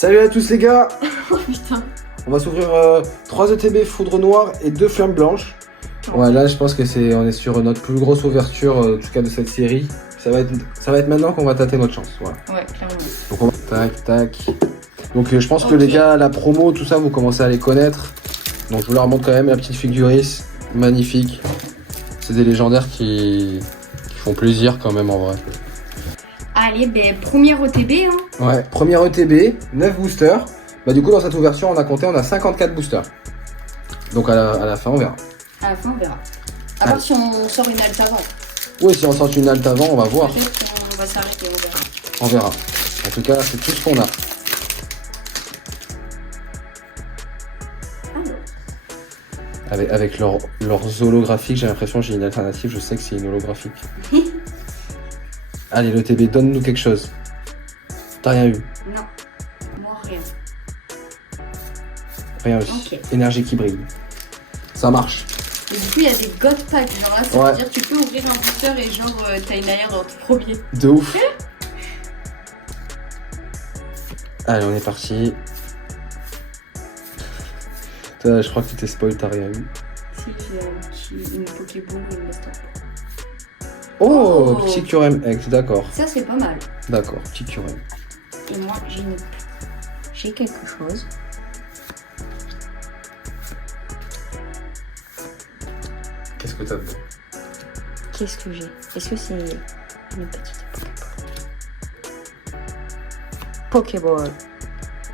Salut à tous les gars. Oh putain. On va s'ouvrir 3 ETB foudre noire et 2 flammes blanches. Ouais, là je pense que on est sur notre plus grosse ouverture en tout cas de cette série. Ça va être maintenant qu'on va tâter notre chance. Voilà. Ouais, clairement. Donc on va... Tac, tac. Donc je pense que les gars, la promo, tout ça, vous commencez à les connaître. Donc je vous leur montre quand même la petite figuris. Magnifique. C'est des légendaires qui font plaisir quand même en vrai. Allez, ben première OTB hein. Ouais, première ETB, 9 boosters. Bah du coup dans cette ouverture on a 54 boosters. Donc à la fin on verra. À la fin on verra. À part si on sort une halte avant. Oui, si on sort une halte avant, on va voir. Peut-être qu'on va s'arrêter, on verra. On verra. En tout cas, c'est tout ce qu'on a. Avec leurs holographiques, j'ai l'impression que j'ai une alternative, je sais que c'est une holographique. Allez, le TB, donne-nous quelque chose. T'as rien eu? Non, moi rien. Rien eu. Ok. Énergie qui brille. Ça marche. Et du coup, il y a des God Packs. Genre là, ça Ouais. veut dire que tu peux ouvrir un booster et genre t'as une alerte dans tout premier. De ouf. Allez, on est parti. Putain, je crois que tu t'es spoil, t'as rien eu. Si, j'ai une Pokéball et une Master. Oh, Oh. petit Curem X, d'accord. Ça, c'est pas mal. D'accord, petit Curem. Et moi, j'ai quelque chose. Qu'est-ce que t'as dedans? Qu'est-ce que j'ai? Est-ce que c'est une petite Pokéball?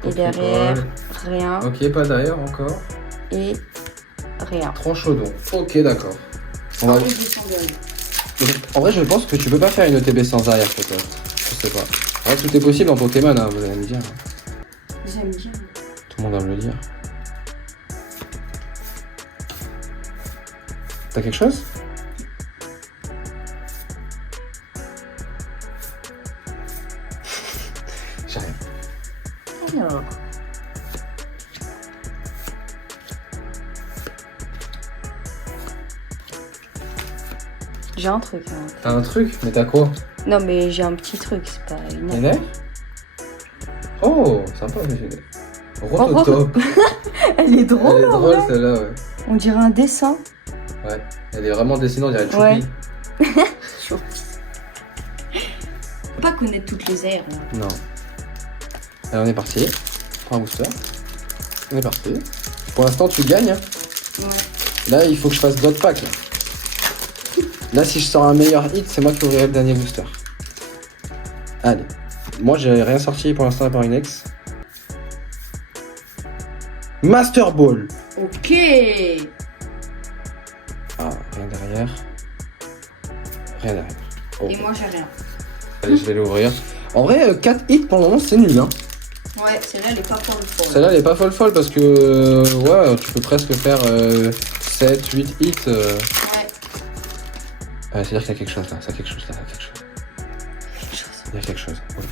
Et derrière, rien. Ok, pas derrière encore. Et rien. Tranchodon. Ok, d'accord. On va... Ah oui, je sens bien. En vrai, je pense que tu peux pas faire une ETB sans arrière, peut-être. Je sais pas. En vrai, tout est possible en Pokémon, hein, vous allez me dire. J'aime bien. Tout le monde va me le dire. T'as quelque chose? J'ai rien. Alors. J'ai un truc. Hein. T'as un truc? Mais t'as quoi? Non, mais j'ai un petit truc, c'est pas une. Une air? Oh, sympa, j'ai Rototop. Elle est drôle. Elle est en drôle vrai. celle-là, ouais. On dirait un dessin. Ouais. Elle est vraiment dessinée, on dirait Choupi. Ouais. Faut pas connaître toutes les airs. Hein. Non. Alors on est parti. Prends un booster. On est parti. Pour l'instant, tu gagnes. Hein. Ouais. Là, il faut que je fasse d'autres packs. Là, si je sors un meilleur hit, c'est moi qui ouvrirai le dernier booster. Allez. Moi, j'ai rien sorti pour l'instant à part une ex. Master Ball. Ok. Ah, rien derrière. Rien derrière. Oh. Et moi j'ai rien. Allez, je vais l'ouvrir. En vrai, 4 hits pour le moment, c'est nul. Hein. Ouais, celle-là elle est pas folle. Celle-là, elle est pas folle parce que ouais, tu peux presque faire 7, 8 hits. Ouais. C'est-à-dire qu'il y a quelque chose là, ça quelque chose là, quelque chose. Il y a quelque chose. Oui.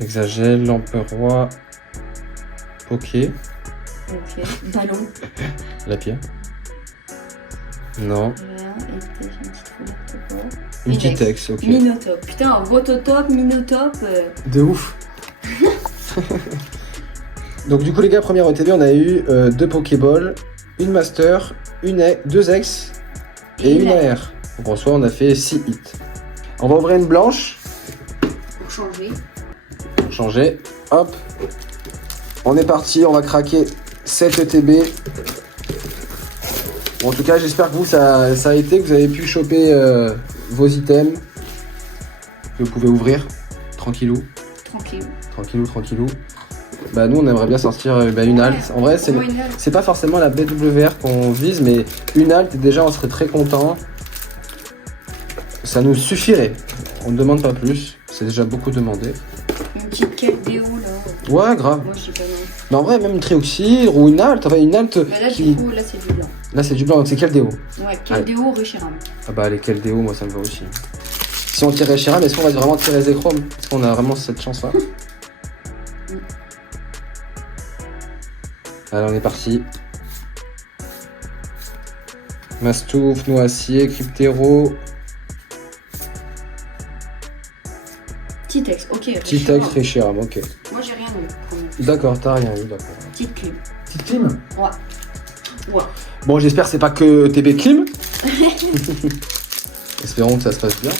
Exagèle, l'Empereur Roi, Poké, Ok. Ballon. la pierre. Non. Rien. Et peut-être une petite folie. Une petite ex, ok. Minotop. Putain, Rototop, Minotop. De ouf. Donc du coup les gars, première ETB, on a eu 2 Pokéball, une Master, 2 ex et une AR. Donc en soi on a fait 6 hits. On va ouvrir une blanche. Pour changer. Pour changer. Hop. On est parti, on va craquer 7 ETB. Bon, en tout cas j'espère que vous ça a été, que vous avez pu choper vos items. Que vous pouvez ouvrir. Tranquillou. Tranquille. Tranquillou, tranquillou. Bah nous on aimerait bien sortir une halte. En vrai c'est pas forcément la BWR qu'on vise, mais une halte déjà on serait très content. Ça nous suffirait. On ne demande pas plus. C'est déjà beaucoup demandé. Une petite Keldeo là. Ouais grave. Moi je sais pas non. Mais en vrai même une Trioxyre ou une halte, enfin une halte Bah là qui... du coup là c'est du blanc. Là c'est du blanc, donc c'est Keldeo. Ouais, Keldeo, Reshiram. Ah bah les Keldeo, moi ça me va aussi. Si on tirait Reshiram, est-ce qu'on va vraiment tirer Zekrom? Est-ce qu'on a vraiment cette chance là? Allez on est parti. Mastouf, Noacier, Cryptero. Petit texte, ok. Ok. Petit texte Reshiram, ok. Moi j'ai rien eu. D'accord, t'as rien eu, d'accord. Petite clim. Petite clim. Ouais. Bon, j'espère que c'est pas que TB clim. Espérons que ça se passe bien.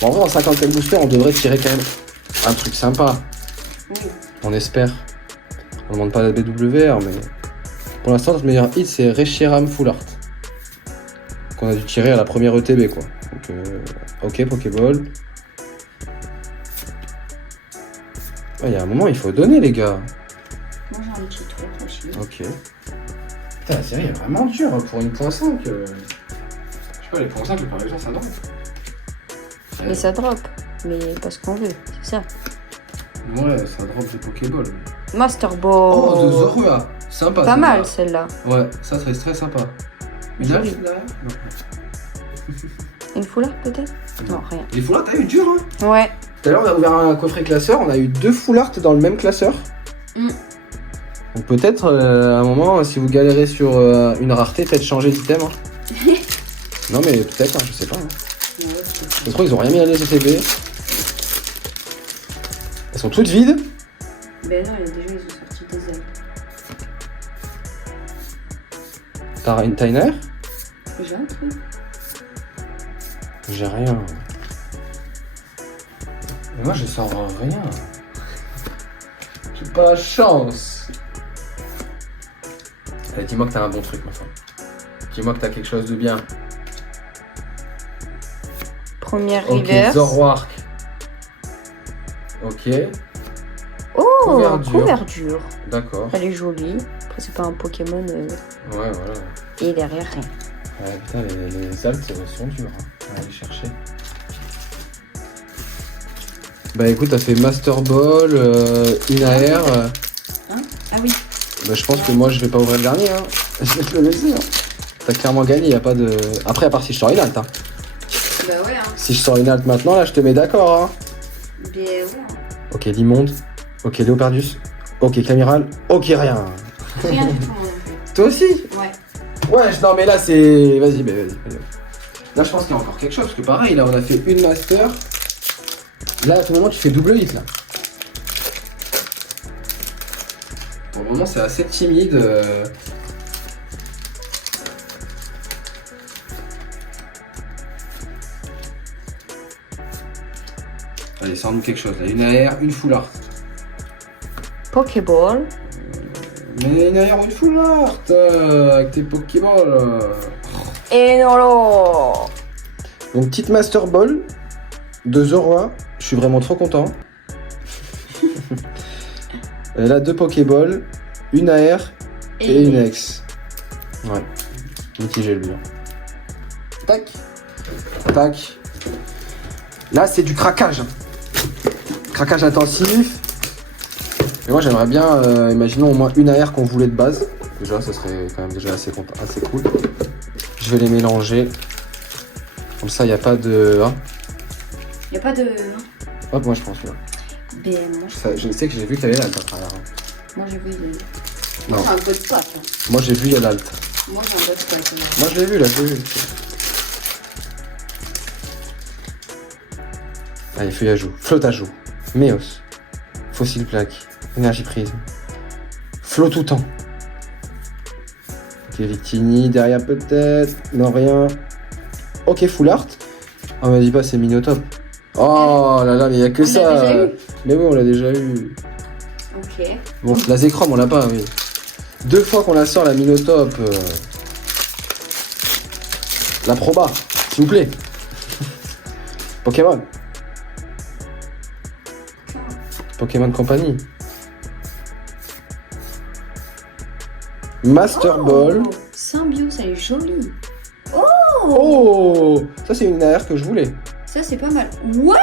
Bon, en vrai, en 50e booster, on devrait tirer quand même un truc sympa. Oui. On espère. On demande pas la BWR, mais pour l'instant, notre meilleur hit, c'est Reshiram Full Art. Qu'on a dû tirer à la première ETB, quoi. Donc, ok, Pokéball. Il y a un moment, il faut donner, les gars. Moi j'ai un petit truc aussi. Ok. Putain, la série est vraiment dure pour une .5. Je sais pas, les .5, le par exemple, ça drop. Mais ça drop. Mais parce qu'on veut, c'est ça. Ouais, ça drop des Pokéball. Master Ball. Oh, de Zorua. Sympa. Pas mal celle-là. Ouais, ça serait très sympa. Une Joli. alphe derrière? Non. Une foulard peut-être? Non, rien. Les full art, t'as eu dur, hein? Ouais. Tout à l'heure, on a ouvert un coffret classeur, on a eu 2 full art dans le même classeur. Mm. Donc peut-être, à un moment, si vous galérez sur une rareté, peut-être changer d'item. Hein. Non, mais peut-être, hein, je sais pas. Hein. Je crois qu'ils ont rien mis à les ETB. Elles sont toutes vides. Ben non, déjà ils ont sorti des ailes. T'as une Tyner? J'ai un truc. J'ai rien. Mais moi, je sors rien. J'ai pas la chance. Allez, dis-moi que t'as un bon truc, ma femme. Dis-moi que t'as quelque chose de bien. Première Ok, reverse. Zoroark. Ok, Oh, Couverture. couverture. d'accord. Elle est jolie. Après, c'est pas un Pokémon. Ouais, voilà. Et derrière, rien. Ouais, putain, les altes sont durs hein, à aller chercher. Bah écoute, t'as fait Master Ball, Inair. Ah oui. Bah je pense que moi je vais pas ouvrir le dernier. Hein. Je vais te le laisser. Hein. T'as clairement gagné, y a pas de. Après, à part si je sors une halte. Hein. Bah ouais, hein. Si je sors une halte maintenant, là je te mets d'accord. Hein. Ben ouais. Ok, Limonde. Ok, Léopardus. Ok, Camiral. Ok, rien. Rien du tout, moi non Toi aussi? plus. Ouais. Ouais, non mais là c'est. Vas-y, vas-y. Là je pense qu'il y a encore quelque chose, parce que pareil, là on a fait une master. Là à tout moment tu fais double hit là. Pour le moment c'est assez timide. Allez, sors-nous quelque chose là. Une AR, une full art. Pokéball. Mais une AR ou une full art avec tes Pokéballs. Et non, là. Donc petite Master Ball de Zorua, je suis vraiment trop content. Et là 2 Pokéballs, une AR et une X. Ouais, mitigé lui. Tac, tac. Là c'est du craquage. Craquage intensif. Et moi j'aimerais bien, imaginons au moins une AR qu'on voulait de base. Déjà ça serait quand même déjà assez cool. Je vais les mélanger. Comme ça, il n'y a pas de. Hein. Y'a pas de. Hop, moi je prends celui-là. Ben, moi Je sais que j'ai vu qu'il y avait l'alt à travers. Hein. Moi j'ai vu. Non. Moi j'ai un bot pack. Hein. Moi j'ai vu, il y a l'alt. Moi j'ai un bot pack. Hein. Moi je l'ai vu là, je l'ai vu. Allez, feuille à joue, flotte à joue, Méos, fossile plaque, énergie prisme, flot tout temps. Ok, Victini, derrière peut-être, non rien. Ok, full art. Oh, me dis pas, c'est Minotop. Oh là là, mais il y a que On l'a ça. déjà eu. Mais oui, on l'a déjà eu. Ok. Bon, la Zekrom, on l'a pas, oui. 2 fois qu'on la sort, la Minotop. La Proba, s'il vous plaît. Pokémon. Pokémon Company. Master Ball. Symbiose, elle est jolie. Oh, ça c'est une AR que je voulais. Ça c'est pas mal. Ouais.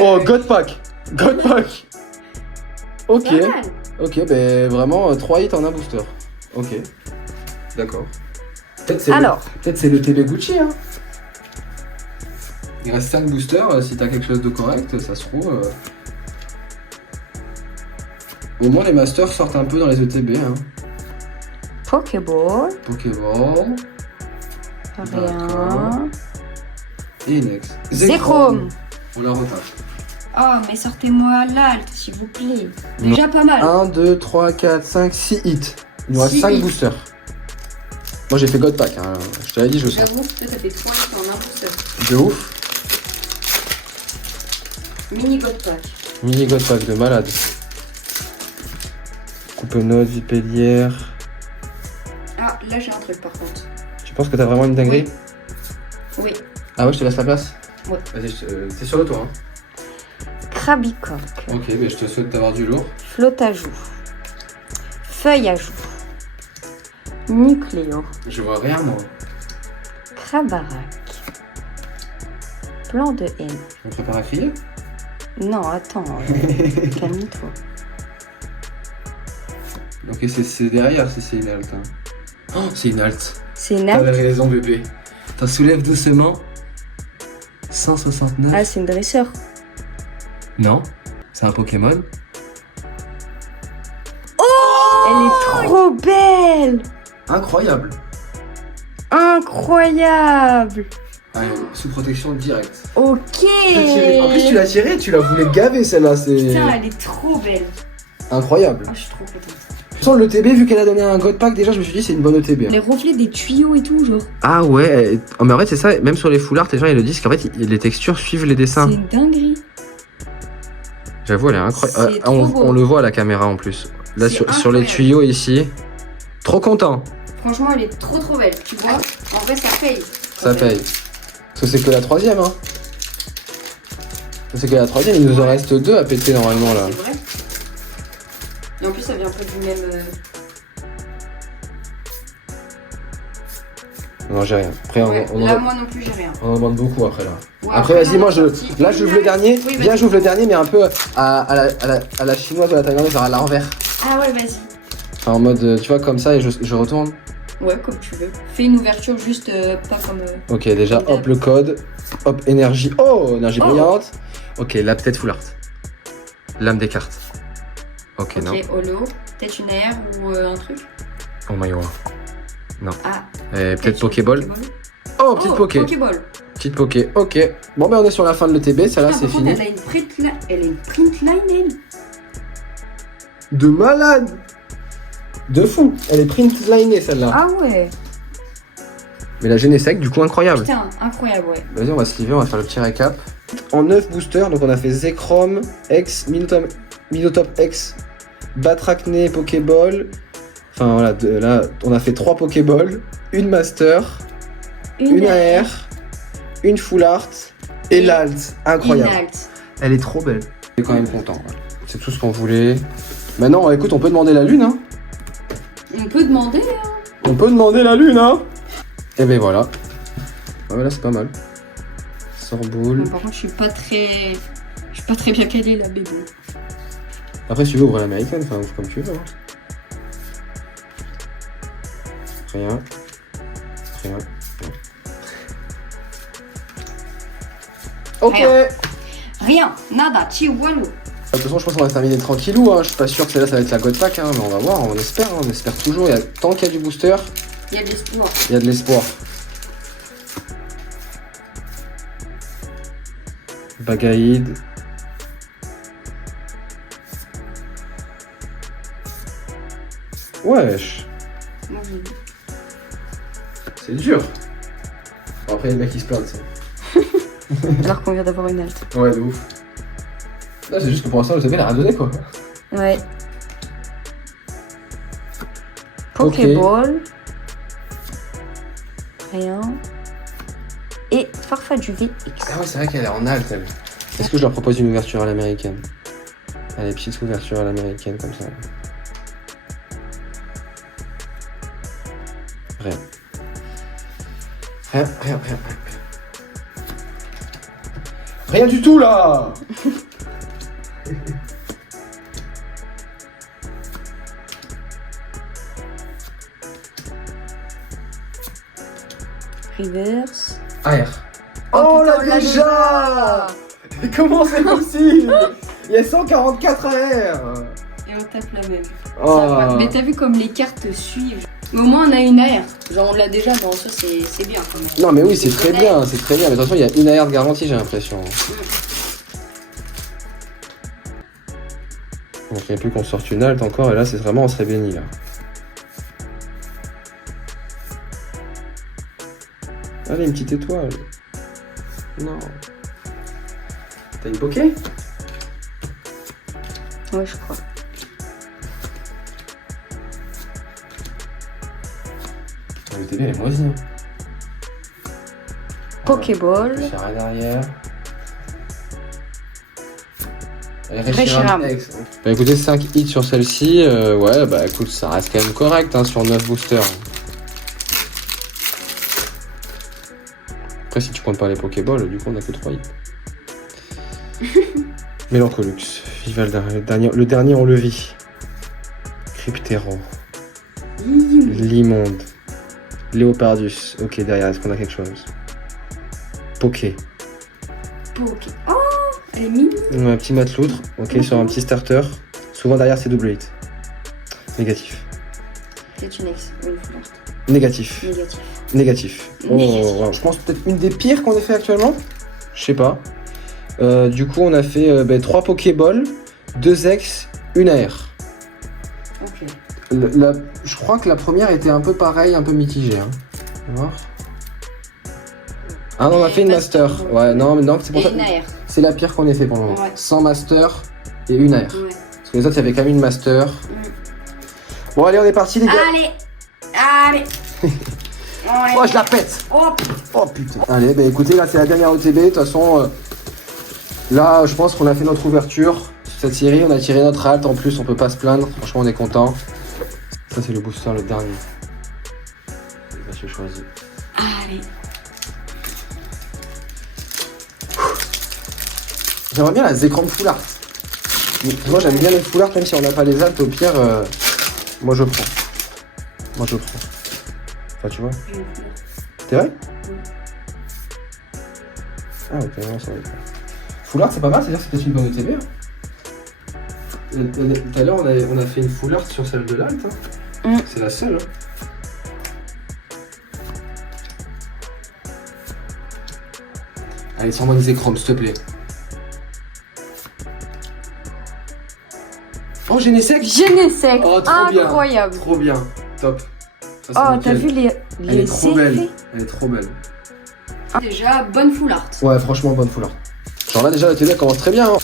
Oh, God Pack. God Pack. Ok. Pas mal. Ok, ben vraiment 3 hits en un booster. Ok. D'accord. Peut-être c'est Alors. peut-être c'est le TB Gucci, hein. Il reste 5 boosters, si t'as quelque chose de correct, ça se trouve. Au moins les masters sortent un peu dans les ETB, hein. Pokéball. Pokéball. Rien. Et Nex. Zekrom. On la retape. Oh, mais sortez-moi l'alt, s'il vous plaît. Déjà pas mal. 1, 2, 3, 4, 5, 6 hits. Il nous reste 5 boosters. Moi j'ai fait God Pack, hein. Je te l'ai dit, je sens. J'avoue, toi t'as fait 3 hits en un booster. De ouf. Mini God Pack. Mini God Pack de malade. Coupe note, vipellière. Ah, là j'ai un truc par contre. Tu penses que t'as vraiment une dinguerie? Oui. Ah ouais, je te laisse la place? Ouais. Vas-y, t'es sur le toit, hein? Crabicoque. Ok, mais je te souhaite d'avoir du lourd. Flotte à joue. Feuille à joue. Nucléo. Je vois rien, moi. Crabarac. Plan de haine. On prépare à crier? Non, attends. Calme-toi. Ok, c'est derrière si c'est une halte. Hein. Oh, c'est une halte. C'est une T'avais halte. raison, bébé. T'en soulèves doucement. 169. Ah, c'est une dresseur. Non, c'est un Pokémon. Elle est trop belle. Incroyable. Incroyable. Allez, sous protection directe. Ok. En plus, tu l'as tirée, tu la voulais gaver celle-là. C'est Putain, elle est trop belle. incroyable. Ah, je suis trop contente. Sans le TB, vu qu'elle a donné un God Pack, déjà je me suis dit c'est une bonne ETB. Les reflets des tuyaux et tout, genre. Ah ouais, oh, mais en fait c'est ça, même sur les full art, les gens ils le disent qu'en fait les textures suivent les dessins. C'est une dinguerie. J'avoue, elle est incroyable. C'est trop beau. On le voit à la caméra en plus. Là C'est sur les incroyable. tuyaux ici. Trop content. Franchement, elle est trop belle. Tu vois, en vrai, ça paye. Ça paye. Parce que c'est que la troisième, hein. C'est que la troisième, il nous en reste 2 à péter normalement là. C'est vrai. Et en plus, ça vient un peu du même. Non, j'ai rien. Après, Ouais, on là, en, moi non plus, j'ai rien. on en demande beaucoup après là. Ouais, Après, vas-y, non, moi je. sorti. Là, j'ouvre le dernier. Oui, Viens, vas-y. j'ouvre le dernier, mais un peu à la chinoise ou à la thaïlandaise, genre à l'envers. Ah ouais, vas-y. Enfin, en mode, tu vois, comme ça, et je retourne. Ouais, comme tu veux. Fais une ouverture juste pas comme. Ok, déjà, Comme hop, le code. Hop, énergie. Oh, énergie Oh. brillante. Ok, là, peut-être full art. Lame des cartes. Ok, non. Ok, holo. Peut-être une AR ou un truc. Oh my god. Ah. Peut-être Pokéball. Oh, petite Poké. Pokéball. Petite Poké, ok. Bon, ben on est sur la fin de l'ETB, celle-là, Putain, c'est par contre, fini. Elle a une print line, elle. De malade. De fou. Elle est print-linée, celle-là. Ah ouais. Mais la Genesec, du coup, incroyable. Putain, incroyable, ouais. Vas-y, on va se lever, on va faire le petit récap. En 9 boosters, donc on a fait Zekrom, X, Minotop X, Batracné, Pokéball. Enfin voilà, là on a fait 3 Pokéball, une Master, une AR, une Full Art et l'Alt. Incroyable. Une alt. Elle est trop belle. Je suis quand même content. Ouais. C'est tout ce qu'on voulait. Maintenant, écoute, on peut demander la lune, hein. On peut demander, hein. On peut demander la lune, hein. Et ben voilà. Ah ouais, là c'est pas mal. Sorboule. Par contre, je suis pas très bien calée là, bébé. Après, si tu veux ouvrir l'américaine, enfin, ouvre comme tu veux. Hein. Rien. Rien. Ok. Rien. Rien, nada, chihuahua. De toute façon, je pense qu'on va terminer tranquillou. Hein. Je suis pas sûr que celle-là, ça va être la God Pack, hein, mais on va voir. On espère. Hein. On espère toujours. Tant qu'il y a du booster, Il y a de l'espoir. il y a de l'espoir. Bagaïd. Wesh. C'est dur. Bon, après, il y a le mec qui se plaint, ça. Alors qu'on vient d'avoir une halte. Ouais, de ouf. Là, c'est juste que pour l'instant, le TB, il a rien donné, quoi. Ouais. Ok. Pokéball. Rien. Et Farfa du VX. Ah ouais, c'est vrai qu'elle est en halte, elle. Est-ce que je leur propose une ouverture à l'américaine? Allez, petite ouverture à l'américaine, comme ça. Rien. Rien. Rien du tout, là. Reverse. AR. Oh, Oh là putain, on l'a déjà. Comment c'est possible? Il y a 144 AR. Et on tape la même. Oh. Ça va. Mais t'as vu comme les cartes suivent. Mais au moins on a une AR. Genre on l'a déjà, dans ça c'est bien quand même. Non mais oui, c'est très bien, c'est très bien. Mais de toute façon, il y a une AR de garantie, j'ai l'impression. Donc il n'y a plus qu'on sorte une halte encore, et là c'est vraiment on serait béni là. Allez, une petite étoile. Non. T'as une poké? Ouais, je crois. Le TV elle est moisie. Hein. Pokéball. J'ai rien derrière. Reshiram. Bah écoutez, 5 hits sur celle-ci, ouais, bah écoute, ça reste quand même correct hein, sur 9 boosters. Après, si tu comptes pas les Pokéballs, du coup, on a que 3 hits. Mélancolux, Vival, le dernier, on le vit. Cryptero, Limonde, Léopardus. Ok, derrière, est-ce qu'on a quelque chose? Poké. Poké. Oh, elle est mignonne. Un petit mateloutre, ok, sur un petit starter. Souvent derrière, c'est double hit. Négatif. C'est une ex. Oui, Négatif. négatif. Négatif. Oh, wow. Je pense peut-être une des pires qu'on ait fait actuellement. Je sais pas. Du coup, on a fait 3 Pokéballs, 2 X, une AR. Ok. Je crois que la première était un peu pareille, un peu mitigée. Hein. On va voir. Ah non, on a fait une Master. Ouais, non, mais non, c'est pour ça. Et une AR. C'est la pire qu'on ait fait pour le moment. Ouais. Sans Master et une AR. Ouais. Parce que les autres, il y avait quand même une Master. Bon, allez, on est parti, les gars. Allez. Oh, je la pète. Oh, Oh putain. Allez, bah écoutez, là c'est la dernière OTB. De toute façon, là je pense qu'on a fait notre ouverture sur cette série. On a tiré notre halte en plus, on peut pas se plaindre. Franchement, on est content. Ça, c'est le booster, le dernier. Là, j'ai choisi. allez. J'aimerais bien la Zekrom Full Art. Moi j'aime bien les Full Art, même si on n'a pas les altes, au pire, moi je prends. Moi je prends. Enfin, tu vois. T'es vrai? Ah ok, non, ça va être. Full Art c'est pas mal, c'est-à-dire que c'est peut-être une bonne ETB. Hein. Tout à l'heure on a fait une Full Art sur celle de l'alt. Hein. C'est la seule. Hein. Allez, sors-moi une Zekrom, s'il te plaît. Oh, Genesec. Genesec. Oh, trop bien. Incroyable. Trop bien. Top. Ça, c'est Oh, nickel. t'as vu les Elle est trop effets? belle. Elle est trop belle. Déjà, bonne full art. Ouais, franchement, bonne Full Art. Genre là, déjà, la télé commence très bien. Hein.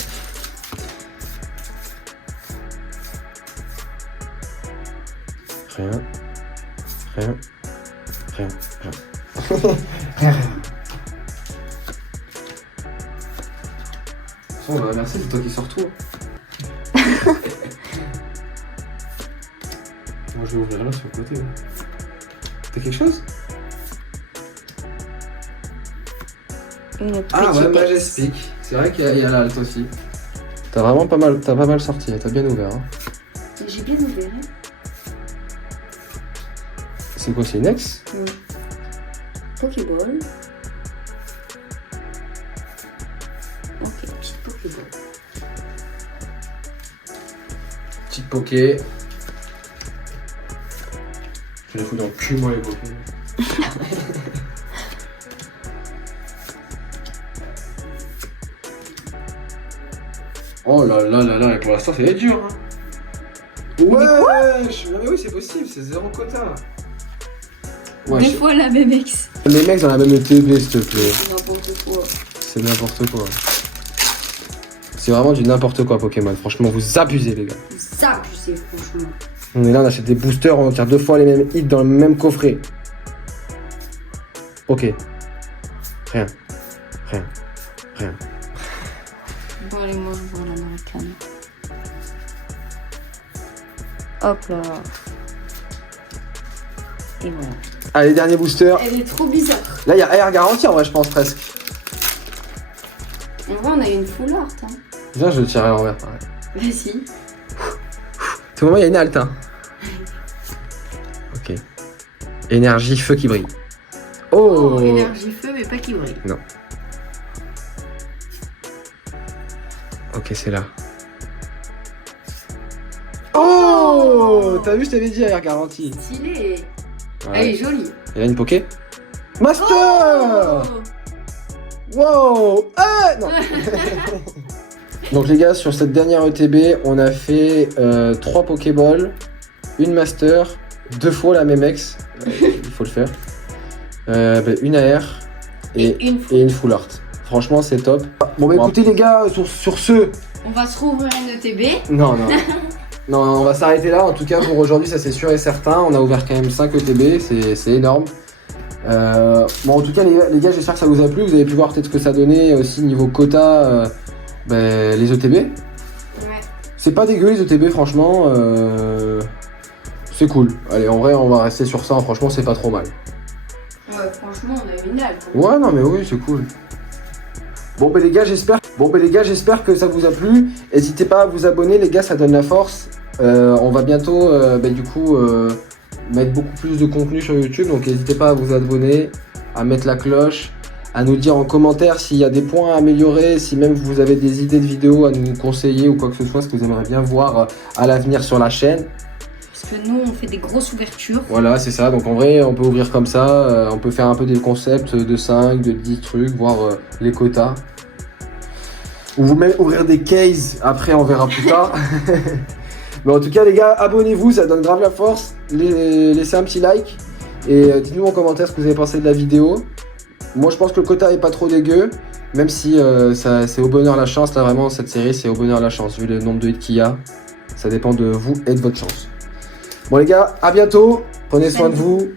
Rien. Rien. Rien. Rien. Rien. Bon, bah, merci, c'est toi qui sors tout. Hein. Moi, je vais ouvrir là sur le côté. Hein. T'as quelque chose? Une petite Ah ouais, ex. Majestic. C'est vrai qu'il y a l'alt aussi. T'as vraiment pas mal sorti, t'as bien ouvert. Hein. J'ai bien ouvert. Hein. C'est quoi, c'est une ex? Pokéball. Ok, petite Pokéball. Petite poké. Je les fous dans le cul, moi, les poké. Oh là là là là, et pour l'instant, c'est dur. Hein. Ouais, mais oui, c'est possible, c'est 0 quota. Ouais, Des fois la même ex. Les mecs dans la même ETB, s'il te plaît. N'importe quoi. C'est n'importe quoi. C'est vraiment du n'importe quoi, Pokémon. Franchement, vous abusez, les gars. Ça, je sais, franchement. On est là, on achète des boosters, on tire 2 fois les mêmes hits dans le même coffret. Ok. Rien. Rien. Rien. Bon, allez, moi, je vois l'américaine. Hop là. Et voilà. Allez, dernier booster. Elle est trop bizarre. Là, il y a AR garantie en vrai, je pense presque. En vrai, on a une full art. Hein. Viens, je le tirerai à l'envers, pareil. Vas-y. Tout moment, il y a une halte. Hein. Ok. Énergie, feu qui brille. Oh, Énergie feu, mais pas qui brille. Non. Ok, c'est là. Oh, t'as vu, je t'avais dit AR garantie. Stylé. Ouais. Elle est jolie. Il y a une poké. Master. Oh Wow. Ah non. Donc les gars, sur cette dernière ETB, on a fait 3 Pokéballs, une Master, 2 fois la même ex, il faut le faire, une AR et une Full Art. Franchement, c'est top. Bon bah écoutez les gars, sur ce... On va se rouvrir une ETB. Non, on va s'arrêter là. En tout cas, pour aujourd'hui, ça c'est sûr et certain. On a ouvert quand même 5 ETB, c'est énorme. Bon, en tout cas, les gars, j'espère que ça vous a plu. Vous avez pu voir peut-être ce que ça donnait aussi niveau quota, les ETB. Ouais. C'est pas dégueu les ETB, franchement. C'est cool. Allez, en vrai, on va rester sur ça. Franchement, c'est pas trop mal. Ouais, franchement, on a une dalle. Ouais, non, mais oui, c'est cool. Bon ben les gars, j'espère que ça vous a plu. N'hésitez pas à vous abonner, les gars, ça donne la force. On va bientôt mettre beaucoup plus de contenu sur YouTube, donc n'hésitez pas à vous abonner, à mettre la cloche, à nous dire en commentaire s'il y a des points à améliorer, si même vous avez des idées de vidéos à nous conseiller ou quoi que ce soit, ce que vous aimeriez bien voir à l'avenir sur la chaîne. Parce que nous, on fait des grosses ouvertures. Voilà, c'est ça. Donc en vrai, on peut ouvrir comme ça. On peut faire un peu des concepts de 5, de 10 trucs, voir les quotas. Ou vous même ouvrir des cases, après on verra plus tard. Mais en tout cas les gars, abonnez-vous, ça donne grave la force. Laissez un petit like. Et dites-nous en commentaire ce que vous avez pensé de la vidéo. Moi je pense que le quota est pas trop dégueu. Même si c'est au bonheur la chance. Là vraiment cette série c'est au bonheur la chance. Vu le nombre de hits qu'il y a. Ça dépend de vous et de votre chance. Bon les gars, à bientôt. Prenez soin de vous.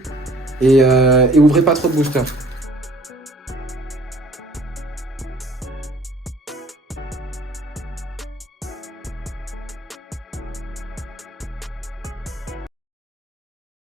Et ouvrez pas trop de boosters.